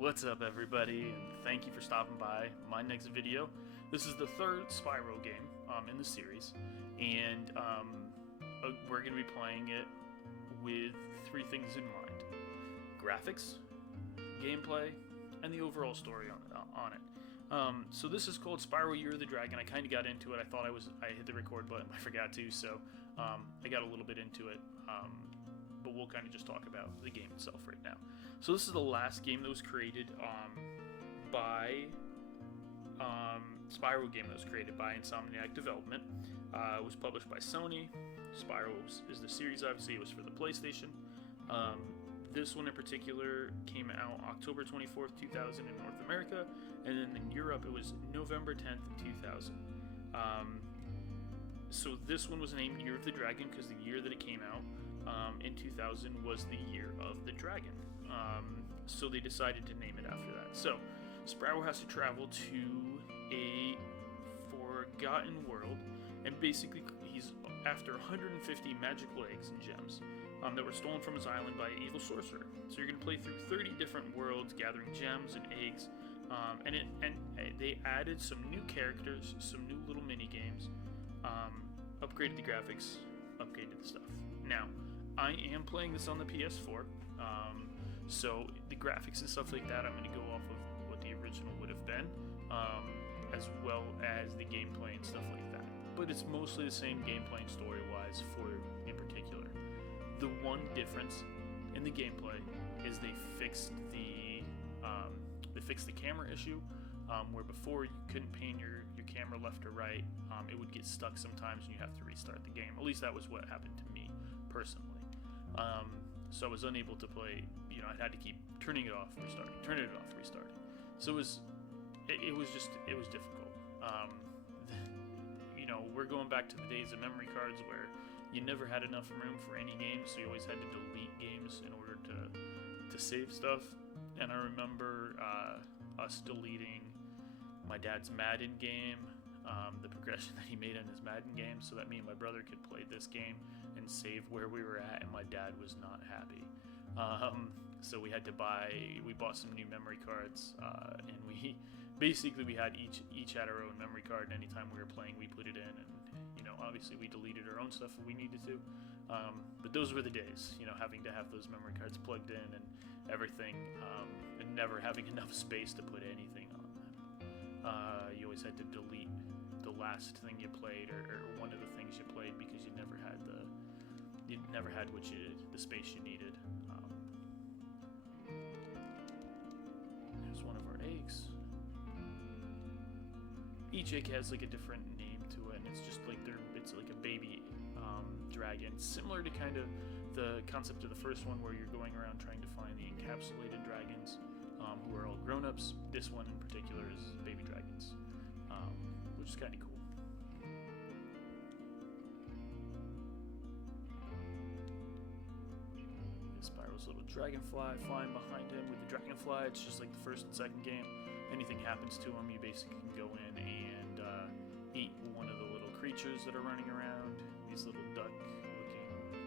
What's up, everybody, and thank you for stopping by my next video. This is the third Spyro game in the series, and we're going to be playing it with three things in mind: graphics, gameplay, and the overall story on it. So this is called Spyro Year the Dragon. I kind of got into it. I thought I hit the record button. I forgot to, so I got a little bit into it. But we'll kind of just talk about the game itself right now. So this is the last game that was created by Spyro game that was created by Insomniac Development. It was published by Sony. Spyro is the series, obviously. It was for the PlayStation. This one in particular came out October 24th, 2000 in North America, and then in Europe it was November 10th, 2000. So this one was named Year of the Dragon because the year that it came out in 2000 was the Year of the Dragon. So they decided to name it after that. So Spyro has to travel to a forgotten world, and basically he's after 150 magical eggs and gems that were stolen from his island by an evil sorcerer. So you're going to play through 30 different worlds gathering gems and eggs, and they added some new characters, some new little mini games, upgraded the graphics, upgraded the stuff. Now, I am playing this on the PS4, so the graphics and stuff like that, I'm going to go off of what the original would have been, as well as the gameplay and stuff like that. But it's mostly the same gameplay and story-wise in particular. The one difference in the gameplay is they fixed the camera issue, where before you couldn't pan your camera left or right. It would get stuck sometimes and you have to restart the game. At least that was what happened to me personally. So I was unable to play, I had to keep turning it off, restarting, turning it off, restarting. So it was difficult. We're going back to the days of memory cards where you never had enough room for any game, so you always had to delete games in order to save stuff. And I remember us deleting my dad's Madden game, the progression that he made in his Madden game, so that me and my brother could play this game and save where we were at, and my dad was not happy. So we bought some new memory cards, and we had each had our own memory card, and anytime we were playing, we put it in, and obviously we deleted our own stuff if we needed to. But those were the days, having to have those memory cards plugged in and everything, and never having enough space to put anything on them. You always had to delete the last thing you played, or one of the things you played, because you never had the space you needed. There's one of our eggs. Each egg has like a different name to it, and it's just like it's like a baby dragon, similar to kind of the concept of the first one, where you're going around trying to find the encapsulated dragons, who are all grown-ups. This one in particular is baby dragons, which is kind of cool. Spyro's little dragonfly flying behind him. With the dragonfly, it's just like the first and second game. Anything happens to him, you basically can go in and eat one of the little creatures that are running around, these little duck-looking,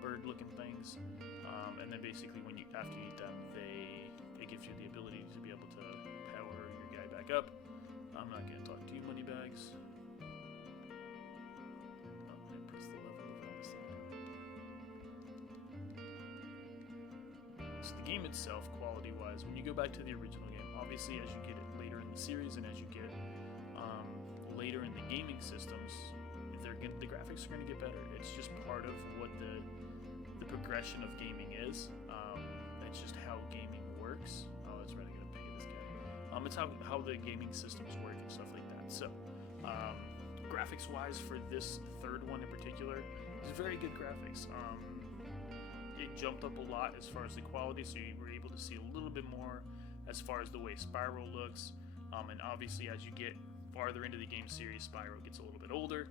bird-looking things, and then basically after you eat them, it gives you the ability to be able to power your guy back up. I'm not going to talk to you, moneybags. Press the lever over on the side. So the game itself, quality-wise, when you go back to the original game, obviously as you get it later in the series and as you get later in the gaming systems, the graphics are going to get better. It's just part of what the progression of gaming is. That's just how gaming works. Oh, that's right, I gotta pay this guy. It's how the gaming systems work and stuff like that. So, graphics-wise, for this third one in particular, it's very good graphics. It jumped up a lot as far as the quality, so you were able to see a little bit more as far as the way Spyro looks. And obviously, as you get farther into the game series, Spyro gets a little bit older,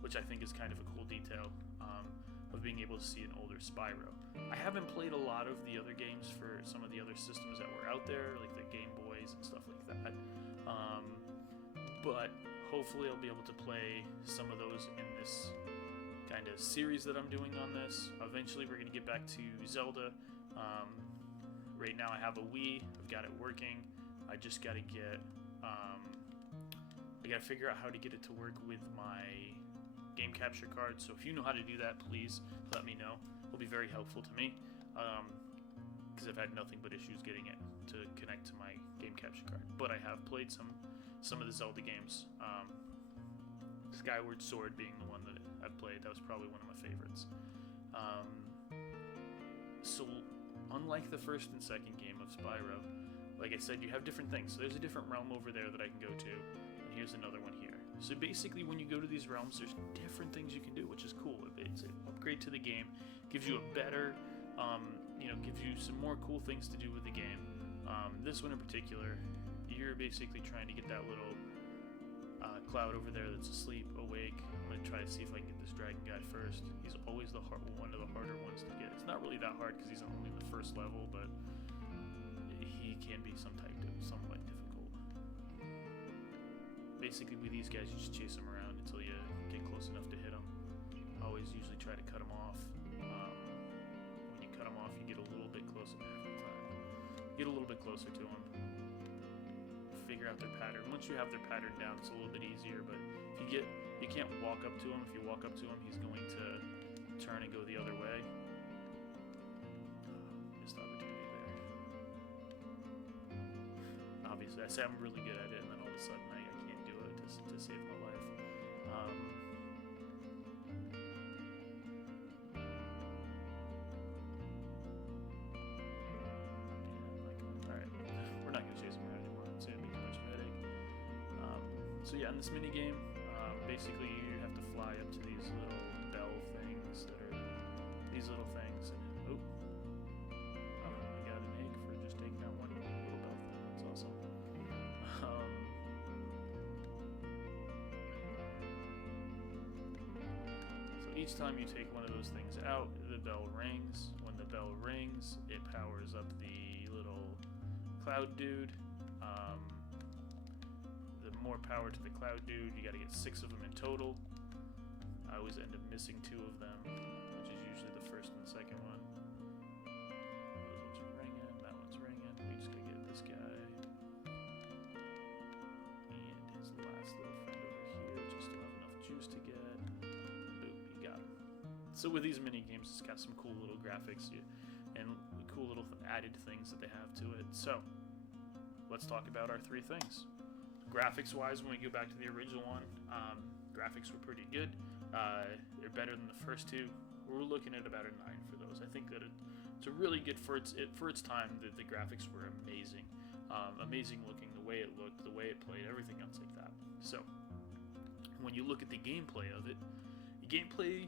which I think is kind of a cool detail of being able to see an older Spyro. I haven't played a lot of the other games for some of the other systems that were out there, like the Game Boys and stuff like that. But hopefully I'll be able to play some of those in this kind of series that I'm doing on this. Eventually we're going to get back to Zelda, Right now I have a Wii. I've got it working. I just got to get, I got to figure out how to get it to work with my game capture card. So if you know how to do that, please let me know. It'll be very helpful to me, because I've had nothing but issues getting it to connect to my game capture card. But I have played some of the Zelda games. Skyward Sword being the one that I've played. That was probably one of my favorites. So unlike the first and second game of Spyro, like I said, you have different things. So there's a different realm over there that I can go to, and here's another one here. So basically, when you go to these realms, there's different things you can do, which is cool. It's an upgrade to the game, gives you a better, gives you some more cool things to do with the game. This one in particular, you're basically trying to get that little cloud over there that's asleep, awake. I'm gonna try to see if I can get this dragon guy first. He's always one of the harder ones to get. It's not really that hard because he's only the first level, but he can be somewhat difficult. Basically, with these guys, you just chase them around until you get close enough to hit them. I always usually try to cut them off. When you cut them off, you get a little bit closer every time. Get a little bit closer to them. Figure out their pattern. Once you have their pattern down, it's a little bit easier. But if you can't walk up to him. If you walk up to him, he's going to turn and go the other way. Missed opportunity there. Obviously, I say I'm really good at it, and then all of a sudden I can't do it to save my life. Alright, we're not going to chase him around anymore. It's going to be too much of a headache. So yeah, in this mini game, basically you have to fly up to these little bell things that are these little things, and I got an egg for just taking out one little bell thing. That's awesome. So each time you take one of those things out, the bell rings. When the bell rings, it powers up the little cloud dude. More power to the cloud dude. You got to get 6 of them in total. I always end up missing 2 of them, which is usually the first and second one. Those ones are ringing. That one's ringing. We just gotta get this guy and his last little friend over here. Just to have enough juice to get. Boom, you got him. So with these mini games, it's got some cool little graphics and cool little added things that they have to it. So let's talk about our 3 things. Graphics wise, when we go back to the original one, graphics were pretty good. They're better than the first 2. We're looking at about a 9 for those. I think that it's a really good for its time. The graphics were amazing, amazing looking. The way it looked, the way it played, everything else like that. So when you look at the gameplay of it, the gameplay,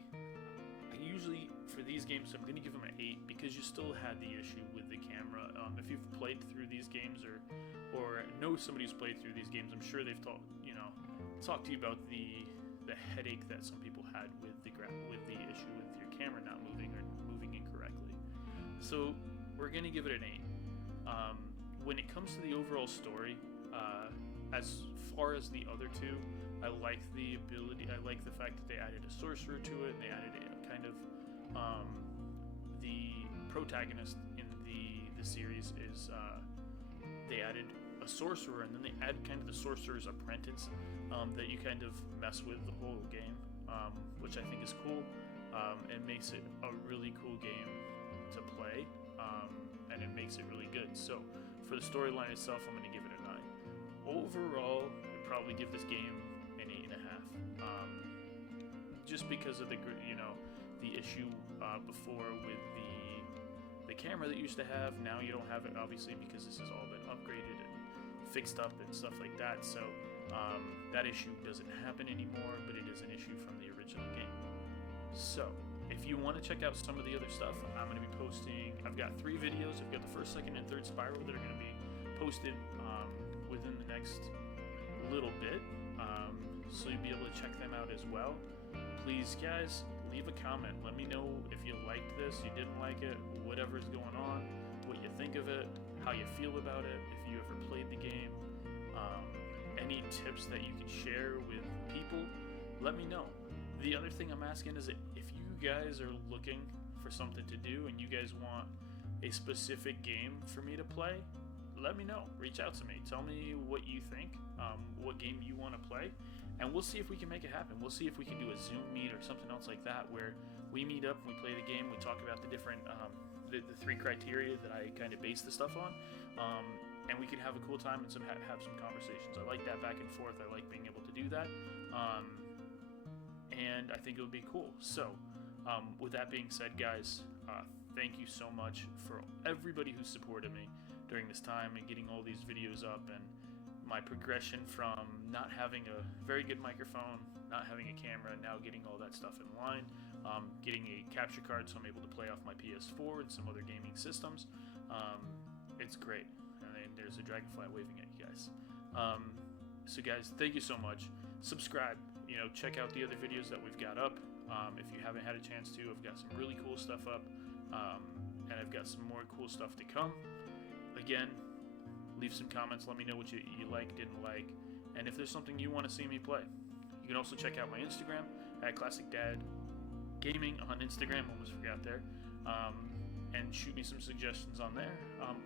usually for these games, I'm going to give them an 8 because you still had the issue with the camera. If you've played through these games or know somebody who's played through these games, I'm sure they've talked to you about the headache that some people had with the issue with your camera not moving or moving incorrectly. So we're going to give it an 8. When it comes to the overall story, as far as the other 2, I like the fact that they added a sorcerer to it. They added a kind of the protagonist in the series is they added a sorcerer, and then they add kind of the sorcerer's apprentice that you kind of mess with the whole game, which I think is cool. It makes it a really cool game to play, and it makes it really good. So for the storyline itself, I'm going to give it a 9. Overall, I'd probably give this game an 8.5. Just because of the issue before with the camera that you used to have. Now you don't have it, obviously, because this has all been upgraded and fixed up and stuff like that. So that issue doesn't happen anymore, but it is an issue from the original game. So if you want to check out some of the other stuff, I'm going to be posting. I've got 3 videos. I've got the first, second, and third Spyro that are going to be posted within the next little bit. So you'll be able to check them out as well. Please, guys, leave a comment. Let me know if you liked this, you didn't like it, whatever's going on, what you think of it, how you feel about it, if you ever played the game, any tips that you can share with people, let me know. The other thing I'm asking is that if you guys are looking for something to do and you guys want a specific game for me to play, let me know. Reach out to me. Tell me what you think, what game you want to play, and we'll see if we can make it happen. We'll see if we can do a Zoom meet or something else like that where we meet up, we play the game, we talk about the different, the 3 criteria that I kind of base the stuff on, and we can have a cool time and have some conversations. I like that back and forth. I like being able to do that, and I think it would be cool. So, with that being said, guys, thank you so much for everybody who supported me during this time and getting all these videos up, and my progression from not having a very good microphone, not having a camera, now getting all that stuff in line, getting a capture card so I'm able to play off my PS4 and some other gaming systems. It's great. And then there's a Dragonfly waving at you guys. So guys, thank you so much. Subscribe. Check out the other videos that we've got up. If you haven't had a chance to, I've got some really cool stuff up, and I've got some more cool stuff to come. Again, leave some comments. Let me know what you like, didn't like, and if there's something you want to see me play. You can also check out my Instagram at Classic Dad Gaming on Instagram. Almost forgot there. And shoot me some suggestions on there,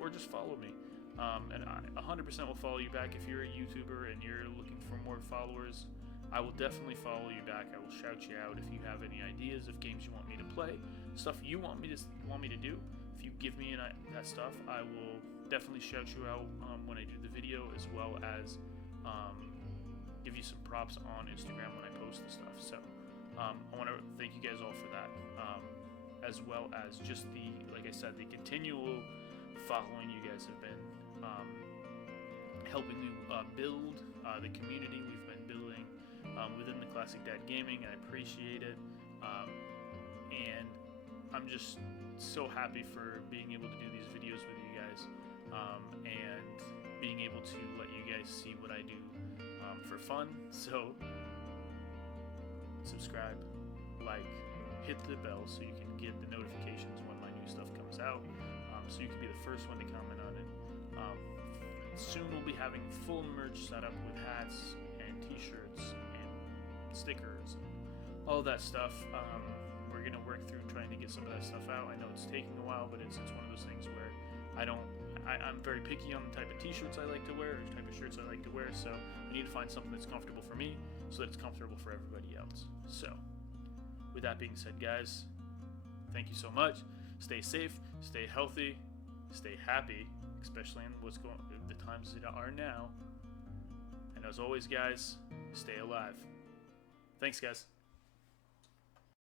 or just follow me. And I 100% will follow you back. If you're a YouTuber and you're looking for more followers, I will definitely follow you back. I will shout you out if you have any ideas of games you want me to play, stuff you want me to do. If you give me that stuff, I will definitely shout you out when I do the video, as well as give you some props on Instagram when I post the stuff. So I want to thank you guys all for that, as well as just like I said, the continual following you guys have been helping me build the community we've been building within the Classic Dad Gaming. I appreciate it, and I'm just so happy for being able to do these videos with you guys, and being able to let you guys see what I do for fun. So subscribe, like, hit the bell so you can get the notifications when my new stuff comes out, so you can be the first one to comment on it. Soon we'll be having full merch set up with hats and t-shirts and stickers and all that stuff. We're going to work through trying to get some of that stuff out. I know it's taking a while, but it's one of those things where I'm very picky on the type of t-shirts I like to wear, or the type of shirts I like to wear, so I need to find something that's comfortable for me so that it's comfortable for everybody else. So, with that being said, guys, thank you so much. Stay safe, stay healthy, stay happy, especially in the times that are now. And as always, guys, stay alive. Thanks, guys.